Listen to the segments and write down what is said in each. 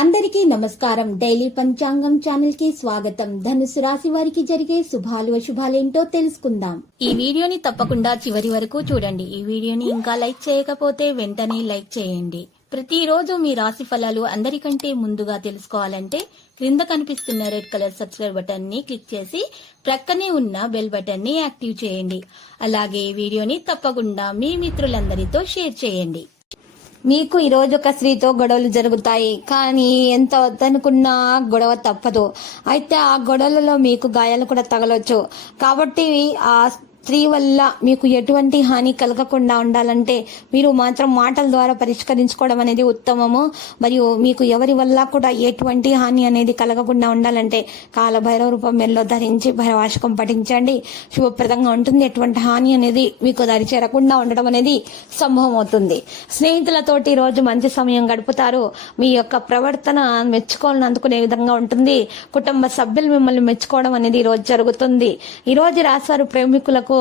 అందరికీ నమస్కారం. డైలీ పంచాంగం ఛానల్ కి స్వాగతం. ధనుసు రాశి వారికి జరిగే శుభాలు అశుభాలేంటో తెలుసుకుందాం. ఈ వీడియోని తప్పకుండా చివరి వరకు చూడండి. ఈ వీడియోని ఇంకా లైక్ చేయకపోతే వెంటనే లైక్ చేయండి. ప్రతిరోజు మీ రాశి ఫలాలు అందరికంటే ముందుగా తెలుసుకోవాలంటే క్రింద కనిపిస్తున్న రెడ్ కలర్ సబ్స్క్రైబ్ బటన్ ని క్లిక్ చేసి ప్రక్కనే ఉన్న బెల్ బటన్ ని యాక్టివ్ చేయండి. అలాగే ఈ వీడియోని తప్పకుండా మీ మిత్రులందరితో షేర్ చేయండి. మీకు ఈరోజు ఒక స్త్రీతో గొడవలు జరుగుతాయి, కానీ ఎంత వద్దనుకున్నా గొడవ తప్పదు. అయితే ఆ గొడవలలో మీకు గాయాలు కూడా తగలొచ్చు. కాబట్టి ఆ స్త్రీ వల్ల మీకు ఎటువంటి హాని కలగకుండా ఉండాలంటే మీరు మాత్రం మాటల ద్వారా పరిష్కరించుకోవడం అనేది ఉత్తమము. మరియు మీకు ఎవరి వల్ల కూడా ఎటువంటి హాని అనేది కలగకుండా ఉండాలంటే కాలభైరవ రూపం మెల్లో ధరించి భైరవాషకం పఠించండి. శుభప్రదంగా ఉంటుంది. ఎటువంటి హాని అనేది మీకు దరి చేరకుండా ఉండడం అనేది సంభవం అవుతుంది. స్నేహితులతోటి రోజు మంచి సమయం గడుపుతారు. మీ యొక్క ప్రవర్తన మెచ్చుకోవాలని అందుకునే విధంగా ఉంటుంది. కుటుంబ సభ్యులు మిమ్మల్ని మెచ్చుకోవడం అనేది ఈ రోజు జరుగుతుంది. ఈ రోజు రాశివారు ప్రేమికులకు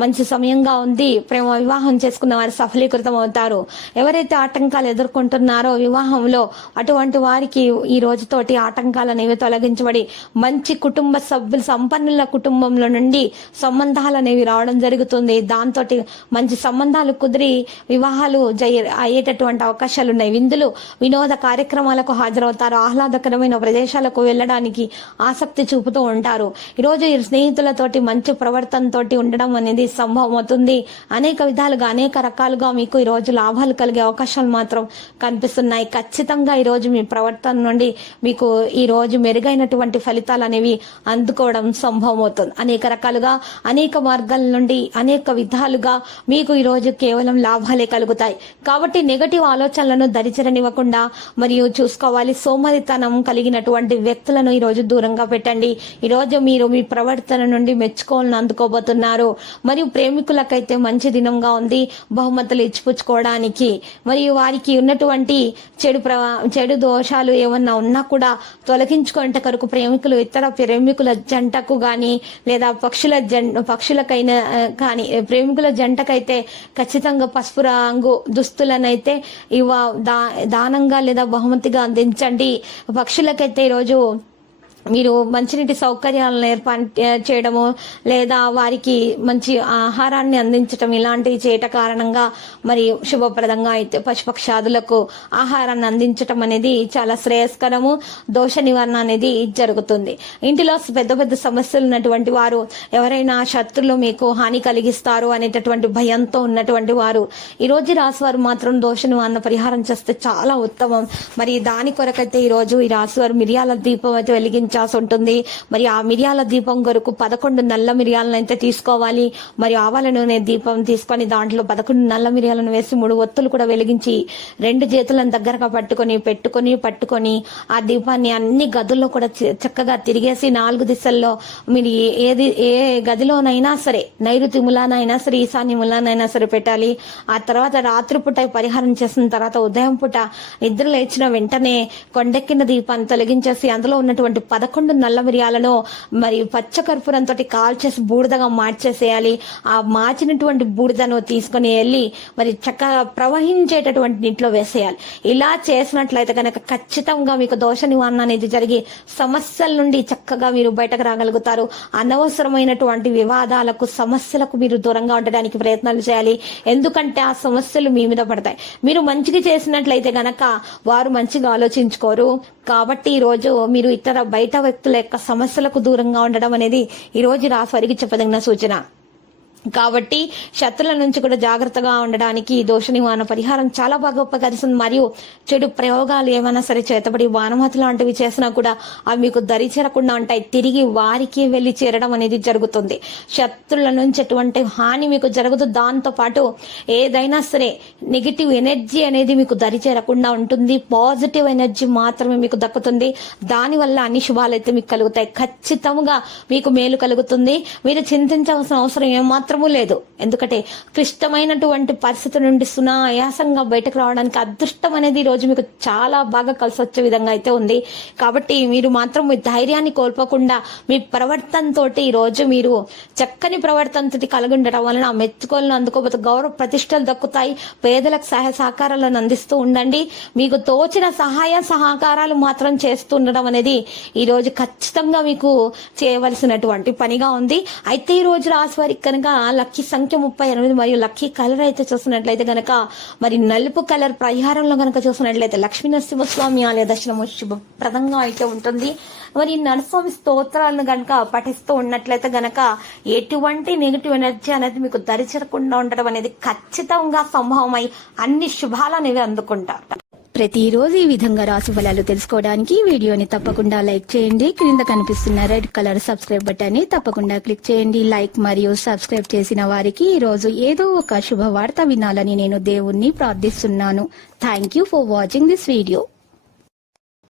మంచి సమయంగా ఉంది. ప్రేమ వివాహం చేసుకున్న వారు సఫలీకృతం అవుతారు. ఎవరైతే ఆటంకాలు ఎదుర్కొంటున్నారో వివాహంలో అటువంటి వారికి ఈ రోజుతోటి ఆటంకాలు అనేవి తొలగించబడి మంచి కుటుంబ సభ్యులు సంపన్నుల కుటుంబంలో నుండి సంబంధాలు అనేవి రావడం జరుగుతుంది. దాంతో మంచి సంబంధాలు కుదిరి వివాహాలు అయ్యేటటువంటి అవకాశాలు ఉన్నాయి. విందులు వినోద కార్యక్రమాలకు హాజరవుతారు. ఆహ్లాదకరమైన ప్రదేశాలకు వెళ్ళడానికి ఆసక్తి చూపుతూ ఉంటారు. ఈరోజు ఈ స్నేహితులతోటి మంచి ప్రవర్తనతోటి ఉండడం అనేది సంభవం అవుతుంది. అనేక విధాలుగా అనేక రకాలుగా మీకు ఈ రోజు లాభాలు కలిగే అవకాశాలు మాత్రం కనిపిస్తున్నాయి. ఖచ్చితంగా ఈ రోజు మీ ప్రవర్తన నుండి మీకు ఈ రోజు మెరుగైనటువంటి ఫలితాలు అనేవి అందుకోవడం సంభవం అవుతుంది. అనేక రకాలుగా అనేక మార్గాల నుండి అనేక విధాలుగా మీకు ఈ రోజు కేవలం లాభాలే కలుగుతాయి. కాబట్టి నెగటివ్ ఆలోచనలను దరిచరనివ్వకుండా మరియు చూసుకోవాలి. సోమరితనం కలిగినటువంటి వ్యక్తులను ఈ రోజు దూరంగా పెట్టండి. ఈ రోజు మీరు మీ ప్రవర్తన నుండి మెచ్చుకోవాలని అందుకోబోతున్నారు. మరియు ప్రేమికులకైతే మంచి దినంగా ఉంది. బహుమతులు ఇచ్చిపుచ్చుకోవడానికి మరియు వారికి ఉన్నటువంటి చెడు దోషాలు ఏమన్నా ఉన్నా కూడా తొలగించుకుంటే కొరకు ప్రేమికులు ఇతర ప్రేమికుల జంటకు గాని లేదా పక్షులకైనా కానీ ప్రేమికుల జంటకైతే ఖచ్చితంగా పసుపు రంగు దుస్తులనైతే దానంగా లేదా బహుమతిగా అందించండి. పక్షులకైతే ఈరోజు మీరు మంచినీటి సౌకర్యాలను ఏర్పాటు చేయడము లేదా వారికి మంచి ఆహారాన్ని అందించడం ఇలాంటివి చేయట కారణంగా మరి శుభప్రదంగా అయితే పశుపక్షాదులకు ఆహారాన్ని అందించటం అనేది చాలా శ్రేయస్కరము. దోష నివారణ అనేది జరుగుతుంది. ఇంటిలో పెద్ద పెద్ద సమస్యలు ఉన్నటువంటి వారు, ఎవరైనా శత్రులు మీకు హాని కలిగిస్తారు అనేటటువంటి భయంతో ఉన్నటువంటి వారు ఈ రోజు రాశివారు మాత్రం దోష నివారణ పరిహారం చేస్తే చాలా ఉత్తమం. మరి దాని కొరకైతే ఈ రోజు ఈ రాశివారు మిరియాల దీపం అయితే వెలిగించాల్సి ఉంటుంది. మరి ఆ మిరియాల దీపం కొరకు 11 నల్ల మిరియాలను అయితే తీసుకోవాలి. మరి ఆవాల నూనె దీపం తీసుకొని దాంట్లో 11 నల్ల మిరియాలను వేసి 3 ఒత్తులు కూడా వెలిగించి 2 చేతులను దగ్గరగా పట్టుకొని ఆ దీపాన్ని అన్ని గదుల్లో కూడా చక్కగా తిరిగేసి 4 దిశల్లో మీరు ఏ గదిలోనైనా సరే, నైరుతి ములానైనా సరే, ఈశాన్య ములానైనా సరే పెట్టాలి. ఆ తర్వాత రాత్రిపూట పరిహారం చేసిన తర్వాత ఉదయం పూట నిద్ర లేచిన వెంటనే కొండెక్కిన దీపాన్ని తొలగించేసి అందులో ఉన్నటువంటి 11 నల్ల మిరియాలను మరి పచ్చ కర్పూరంతో కాల్చేసి బూడిదగా మార్చేసేయాలి. ఆ మార్చినటువంటి బూడిదను తీసుకుని వెళ్ళి మరి చక్కగా ప్రవహించేటటువంటి నీటిలో వేసేయాలి. ఇలా చేసినట్లయితే కనుక ఖచ్చితంగా మీకు దోష నివారణ అనేది జరిగి సమస్యల నుండి చక్కగా మీరు బయటకు రాగలుగుతారు. అనవసరమైనటువంటి వివాదాలకు సమస్యలకు మీరు దూరంగా ఉండడానికి ప్రయత్నాలు చేయాలి. ఎందుకంటే ఆ సమస్యలు మీ మీద పడతాయి. మీరు మంచిగా చేసినట్లయితే గనక వారు మంచిగా ఆలోచించుకోరు. కాబట్టి ఈ రోజు మీరు ఇతర బయట వ్యక్తుల యొక్క సమస్యలకు దూరంగా ఉండడం అనేది ఈ రోజు రాశివారికి చెప్పదగిన సూచన. కాబట్టి శత్రుల నుంచి కూడా జాగ్రత్తగా ఉండడానికి దోష నివారణ పరిహారం చాలా బాగా ఉపకరిస్తుంది. మరియు చెడు ప్రయోగాలు ఏమైనా సరే చేతబడి వానమతి లాంటివి చేసినా కూడా అవి మీకు దరి చేరకుండా ఉంటాయి. తిరిగి వారికి వెళ్లి చేరడం అనేది జరుగుతుంది. శత్రుల నుంచి ఎటువంటి హాని మీకు జరగదు. దాంతో పాటు ఏదైనా సరే నెగిటివ్ ఎనర్జీ అనేది మీకు దరి చేరకుండా ఉంటుంది. పాజిటివ్ ఎనర్జీ మాత్రమే మీకు దక్కుతుంది. దానివల్ల అన్ని శుభాలు అయితే మీకు కలుగుతాయి. ఖచ్చితంగా మీకు మేలు కలుగుతుంది. మీరు చింతించవలసిన అవసరం ఏమాత్రం మాత్రము లేదు. ఎందుకంటే క్లిష్టమైనటువంటి పరిస్థితి నుండి సునాయాసంగా బయటకు రావడానికి అదృష్టం అనేది ఈ రోజు మీకు చాలా బాగా కలిసి వచ్చే విధంగా అయితే ఉంది. కాబట్టి మీరు మాత్రం మీ ధైర్యాన్ని కోల్పోకుండా మీ ప్రవర్తనతో ఈ రోజు మీరు చక్కని ప్రవర్తనతో కలిగి ఉండడం వలన మెచ్చుకోలను అందుకోబోతే గౌరవ ప్రతిష్టలు దక్కుతాయి. పేదలకు సహాయ సహకారాలను అందిస్తూ ఉండండి. మీకు తోచిన సహాయ సహకారాలు మాత్రం చేస్తూ ఉండడం అనేది ఈ రోజు ఖచ్చితంగా మీకు చేయవలసినటువంటి పనిగా ఉంది. అయితే ఈ రోజు రాశి వారికి కనుక లక్కీ సంఖ్య 38 మరియు లక్కీ కలర్ అయితే చూసినట్లయితే గనక మరి నలుపు కలర్ పరిహారంలో గనక చూసినట్లయితే లక్ష్మీ నరసింహస్వామి ఆలయ దర్శనము శుభప్రదంగా అయితే ఉంటుంది. మరి నరసింహ స్తోత్రాలను గనక పఠిస్తూ ఉన్నట్లయితే గనక ఎటువంటి నెగిటివ్ ఎనర్జీ అనేది మీకు దరిచేరకుండా ఉండడం అనేది ఖచ్చితంగా సంభవమై అన్ని శుభాలు అనేవి అందుకుంటారు. ప్రతిరోజు ఈ విధంగా రాశి ఫలాలు తెలుసుకోవడానికి వీడియోని తప్పకుండా లైక్ చేయండి. క్రింద కనిపిస్తున్న రెడ్ కలర్ సబ్స్క్రైబ్ బటన్ ని తప్పకుండా క్లిక్ చేయండి. లైక్ మరియు సబ్స్క్రైబ్ చేసిన వారికి ఈ రోజు ఏదో ఒక శుభవార్త వినాలని నేను దేవుణ్ణి ప్రార్థిస్తున్నాను. Thank you for watching this video.